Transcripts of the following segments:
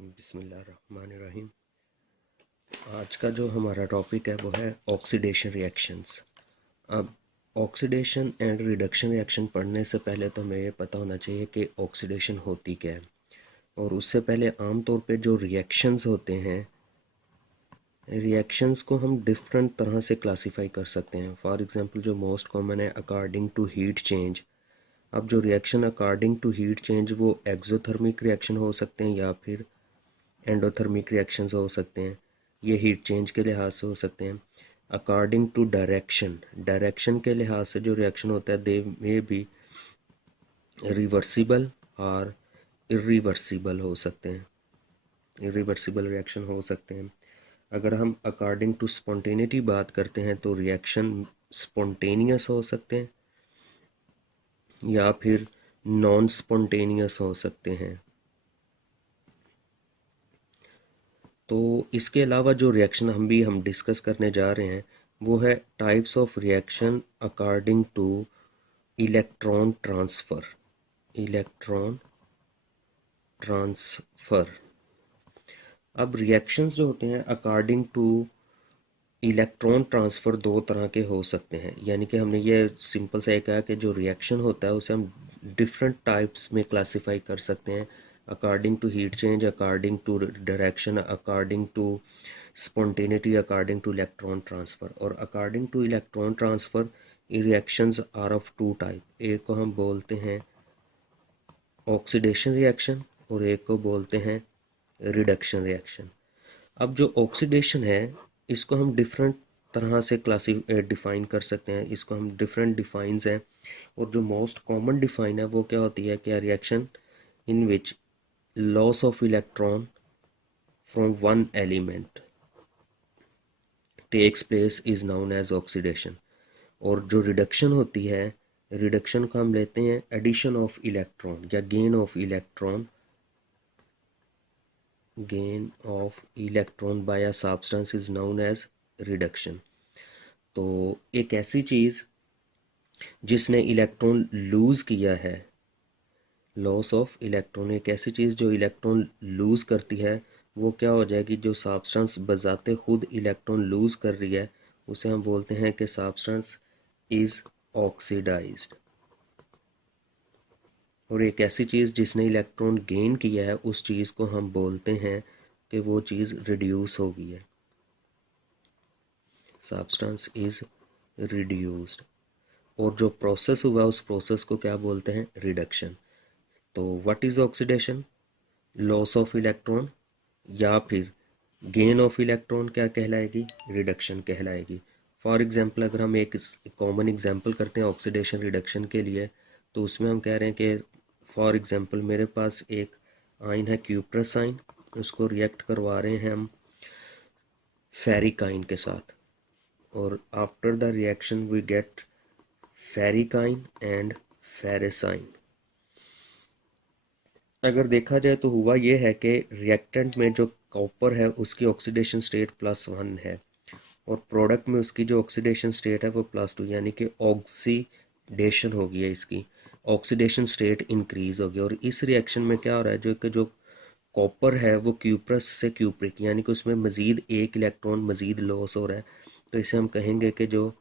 बिस्मिल्लाहिर्रहमानिर्रहीम। आज का जो हमारा टॉपिक है वो है ऑक्सीडेशन रिएक्शंस। अब ऑक्सीडेशन एंड रिडक्शन रिएक्शन पढ़ने से पहले तो हमें ये पता होना चाहिए कि ऑक्सीडेशन होती क्या है। और उससे पहले आम तौर पे जो रिएक्शंस होते हैं, रिएक्शंस को हम डिफरेंट तरह से क्लासीफाई कर सकते हैं। फॉर एग्जांपल जो मोस्ट कॉमन है अकॉर्डिंग टू हीट चेंज। अब जो reaction according to heat change वो एक्सोथर्मिक रिएक्शन हो सकते हैं या फिर एंडोथर्मिक रिएक्शंस हो सकते हैं। ये हीट चेंज के लिहाज से हो सकते हैं। अकॉर्डिंग टू डायरेक्शन के लिहाज से जो रिएक्शन होता है दे में भी रिवर्सिबल और इरिवर्सिबल हो सकते हैं। इरिवर्सिबल रिएक्शन हो सकते हैं। अगर हम अकॉर्डिंग टू स्पॉन्टेनिटी बात करते हैं तो रिएक्शन स्पॉन्टेनियस हो सकते हैं या फिर नॉन स्पॉन्टेनियस हो सकते हैं। तो इसके अलावा जो रिएक्शन हम डिस्कस करने जा रहे हैं वो है types of reaction according to electron transfer. Electron transfer. अब रिएक्शंस जो होते हैं अकॉर्डिंग टू इलेक्ट्रॉन ट्रांसफ़र दो तरह के हो सकते हैं। यानी कि हमने ये सिंपल सा कहा कि जो रिएक्शन होता है उसे हम डिफरेंट टाइप्स में क्लासीफाई कर सकते हैं according to heat change, according to direction, according to spontaneity, according to electron transfer. और according to electron transfer reactions are of two type. एक को हम बोलते हैं ऑक्सीडेशन रिएक्शन और एक को बोलते हैं रिडक्शन रिएक्शन। अब जो ऑक्सीडेशन है इसको हम डिफरेंट तरह से डिफ़ाइन कर सकते हैं। इसको हम डिफरेंट डिफाइंस हैं और जो मोस्ट कॉमन डिफाइन है वो क्या होती है कि reaction in which loss of electron from one element takes place is known as oxidation. और जो रिडक्शन होती है, रिडक्शन को हम लेते हैं एडिशन ऑफ इलेक्ट्रॉन या gain of electron by a substance is known as reduction. तो एक ऐसी चीज़ जिसने इलेक्ट्रॉन लूज़ किया है, लॉस ऑफ इलेक्ट्रॉन, एक ऐसी चीज़ जो इलेक्ट्रॉन लूज़ करती है वो क्या हो जाएगी, जो सब्सटेंस बजाते खुद इलेक्ट्रॉन लूज़ कर रही है उसे हम बोलते हैं कि सब्सटेंस इज़ ऑक्सीडाइज्ड। और एक ऐसी चीज़ जिसने इलेक्ट्रॉन गेन किया है उस चीज़ को हम बोलते हैं कि वो चीज़ रिड्यूस हो गई है। Substance is reduced. और जो प्रोसेस हुआ उस प्रोसेस को क्या बोलते हैं, रिडक्शन। तो what is oxidation, loss of electron या फिर गेन ऑफ इलेक्ट्रॉन क्या कहलाएगी, रिडक्शन कहलाएगी। फॉर एग्जांपल अगर हम एक कॉमन एग्जांपल करते हैं ऑक्सीडेशन रिडक्शन के लिए तो उसमें हम कह रहे हैं कि फॉर एग्जांपल मेरे पास एक आयन है क्यूप्रस आयन, उसको रिएक्ट करवा रहे हैं हम फेरिक आयन के साथ और after the reaction we get ferric ion and ferrous ion. अगर देखा जाए तो हुआ ये है कि रिएक्टेंट में जो कॉपर है उसकी ऑक्सीडेशन स्टेट +1 है और प्रोडक्ट में उसकी जो ऑक्सीडेशन स्टेट है वो +2, यानी कि ऑक्सीडेशन हो गई है, इसकी ऑक्सीडेशन स्टेट इंक्रीज हो गई। और इस रिएक्शन में क्या हो रहा है, जो कॉपर है वो क्यूप्रस से क्यूप्रिक यानी कि उसमें मज़ीद एक इलेक्ट्रॉन मज़ीद लॉस हो रहा है। तो इसे हम कहेंगे कि जो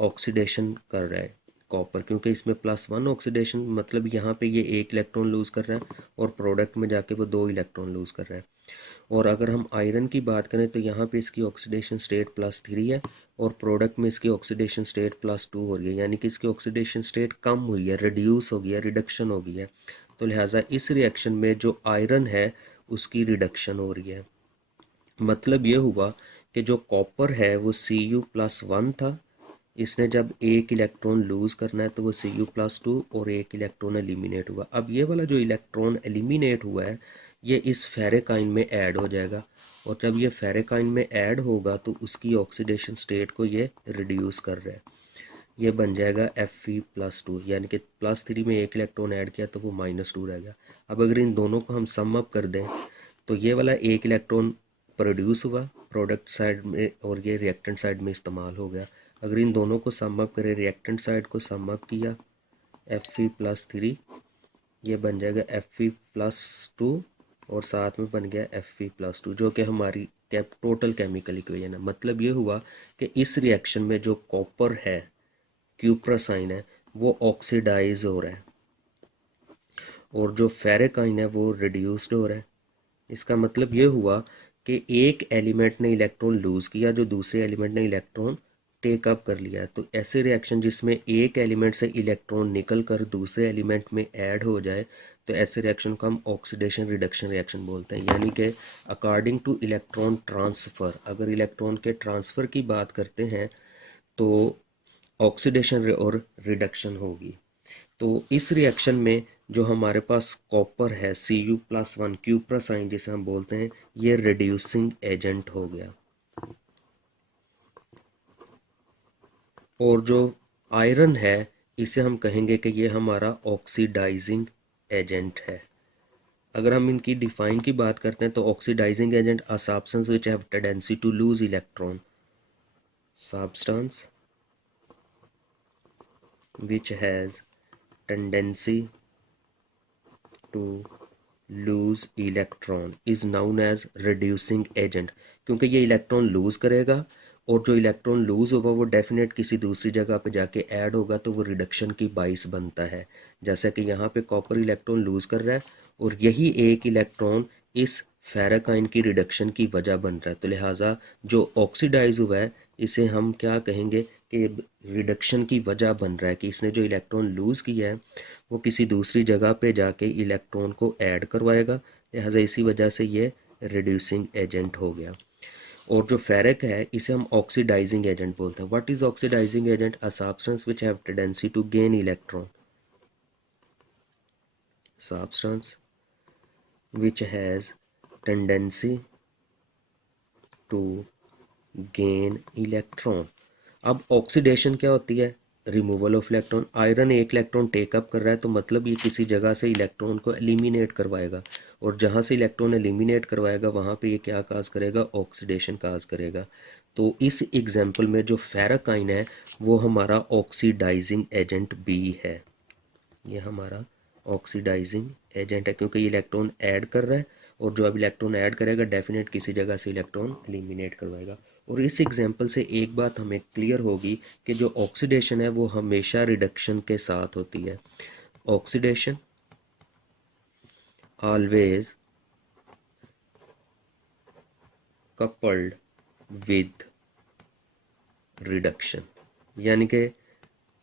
ऑक्सीडेशन कर रहा है कॉपर, क्योंकि इसमें +1 ऑक्सीडेशन मतलब यहाँ पे ये एक इलेक्ट्रॉन लूज़ कर रहा है और प्रोडक्ट में जाके वो 2 इलेक्ट्रॉन लूज़ कर रहा है। और अगर हम आयरन की बात करें तो यहाँ पे इसकी ऑक्सीडेशन स्टेट +3 है और प्रोडक्ट में इसकी ऑक्सीडेशन स्टेट +2 हो रही है, यानी कि इसकी ऑक्सीडेशन स्टेट कम हुई है, रिड्यूस हो गई है, रिडक्शन हो गई है। तो लिहाजा इस रिएक्शन में जो आयरन है उसकी रिडक्शन हो रही है। मतलब ये हुआ कि जो कॉपर है वो Cu+1 था, इसने जब एक इलेक्ट्रॉन लूज़ करना है तो वो Cu+2 और एक इलेक्ट्रॉन एलिमिनेट हुआ। अब ये वाला जो इलेक्ट्रॉन एलिमिनेट हुआ है ये इस फेरिक आयन में ऐड हो जाएगा और जब ये फेरिक आयन में ऐड होगा तो उसकी ऑक्सीडेशन स्टेट को ये रिड्यूस कर रहा है, ये बन जाएगा Fe+2, यानी कि +3 में एक इलेक्ट्रॉन ऐड किया तो वो -2 रह गया। अब अगर इन दोनों को हम सम अप कर दें तो ये वाला एक इलेक्ट्रॉन प्रोड्यूस हुआ प्रोडक्ट साइड में और ये रिएक्टेंट साइड में इस्तेमाल हो गया। अगर इन दोनों को सम अप करें, रिएक्टेंट साइड को सम अप किया Fe+3, ये बन जाएगा Fe+2 और साथ में बन गया Fe+2 जो कि हमारी टोटल केमिकल इक्वेशन है। मतलब ये हुआ कि इस रिएक्शन में जो कॉपर है, क्यूप्रस आयन है, वो ऑक्सीडाइज हो रहा है और जो फेरिक आयन है वो रिड्यूस्ड हो रहा है। इसका मतलब ये हुआ कि एक एलिमेंट ने इलेक्ट्रॉन लूज किया, जो दूसरे एलिमेंट ने इलेक्ट्रॉन टेक अप कर लिया। तो ऐसे रिएक्शन जिसमें एक एलिमेंट से इलेक्ट्रॉन निकल कर दूसरे एलिमेंट में ऐड हो जाए, तो ऐसे रिएक्शन को हम ऑक्सीडेशन रिडक्शन रिएक्शन बोलते हैं। यानी कि अकॉर्डिंग टू इलेक्ट्रॉन ट्रांसफ़र, अगर इलेक्ट्रॉन के ट्रांसफ़र की बात करते हैं तो ऑक्सीडेशन और रिडक्शन होगी। तो इस रिएक्शन में जो हमारे पास कॉपर है Cu+1 क्यूप्रस आयन जिसे हम बोलते हैं, ये रिड्यूसिंग एजेंट हो गया। और जो आयरन है इसे हम कहेंगे कि ये हमारा ऑक्सीडाइजिंग एजेंट है। अगर हम इनकी डिफाइन की बात करते हैं तो oxidising agent a substance which have tendency to lose electron, substance which has tendency to lose electron is known as reducing agent। क्योंकि ये इलेक्ट्रॉन लूज करेगा और जो इलेक्ट्रॉन लूज होगा वो डेफिनेट किसी दूसरी जगह पे जाके ऐड होगा, तो वो रिडक्शन की बाइस बनता है। जैसा कि यहाँ पे कॉपर इलेक्ट्रॉन लूज कर रहा है और यही एक इलेक्ट्रॉन इस फेरिक आयन की रिडक्शन की वजह बन रहा है। तो लिहाजा जो ऑक्सीडाइज हुआ है इसे हम क्या कहेंगे कि रिडक्शन की वजह बन रहा है, कि इसने जो इलेक्ट्रॉन लूज किया है वो किसी दूसरी जगह पे जाके इलेक्ट्रॉन को ऐड करवाएगा। लिहाजा इसी वजह से ये रिड्यूसिंग एजेंट हो गया। और जो फेरिक है इसे हम ऑक्सीडाइजिंग एजेंट बोलते हैं। What is oxidising agent? A substance which have tendency to gain electron, substance which has tendency to gain electron। अब ऑक्सीडेशन क्या होती है? Removal of electron. आयरन एक इलेक्ट्रॉन टेक अप कर रहा है तो मतलब ये किसी जगह से इलेक्ट्रॉन को एलिमिनेट करवाएगा, और जहाँ से इलेक्ट्रॉन एलिमिनेट करवाएगा वहाँ पे ये क्या काज करेगा? ऑक्सीडेशन काज करेगा। तो इस एग्जाम्पल में जो फेरिक आयन है वो हमारा ऑक्सीडाइजिंग एजेंट भी है। ये हमारा ऑक्सीडाइजिंग एजेंट है क्योंकि ये इलेक्ट्रॉन ऐड कर रहा है, और जो अब इलेक्ट्रॉन ऐड करेगा डेफिनेट किसी जगह से इलेक्ट्रॉन एलिमिनेट करवाएगा। और इस एग्जांपल से एक बात हमें क्लियर होगी कि जो ऑक्सीडेशन है वो हमेशा रिडक्शन के साथ होती है। Oxidation always coupled with reduction. यानी कि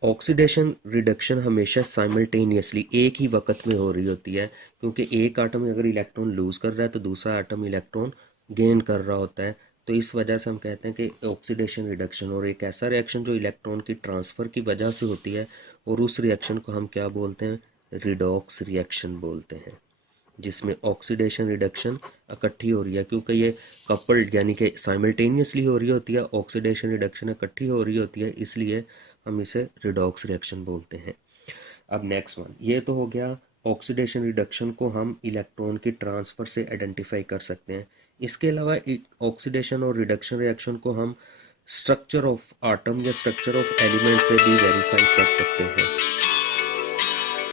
ऑक्सीडेशन रिडक्शन हमेशा साइमल्टेनियसली एक ही वक्त में हो रही होती है, क्योंकि एक आटम अगर इलेक्ट्रॉन लूज कर रहा है तो दूसरा आटम इलेक्ट्रॉन गेन कर रहा होता है। तो इस वजह से हम कहते हैं कि ऑक्सीडेशन रिडक्शन, और एक ऐसा रिएक्शन जो इलेक्ट्रॉन की ट्रांसफ़र की वजह से होती है, और उस रिएक्शन को हम क्या बोलते हैं? रिडॉक्स रिएक्शन बोलते हैं, जिसमें ऑक्सीडेशन रिडक्शन इकट्ठी हो रही है। क्योंकि ये कपल्ड यानी कि साइमल्टेनियसली हो रही होती है, ऑक्सीडेशन रिडक्शन इकट्ठी हो रही होती है, इसलिए हम इसे रिडॉक्स रिएक्शन बोलते हैं। अब नेक्स्ट वन, ये तो हो गया ऑक्सीडेशन रिडक्शन को हम इलेक्ट्रॉन की ट्रांसफ़र से आइडेंटिफाई कर सकते हैं। इसके अलावा ऑक्सीडेशन और रिडक्शन रिएक्शन को हम स्ट्रक्चर ऑफ आटम या स्ट्रक्चर ऑफ एलिमेंट से भी वेरीफाई कर सकते हैं।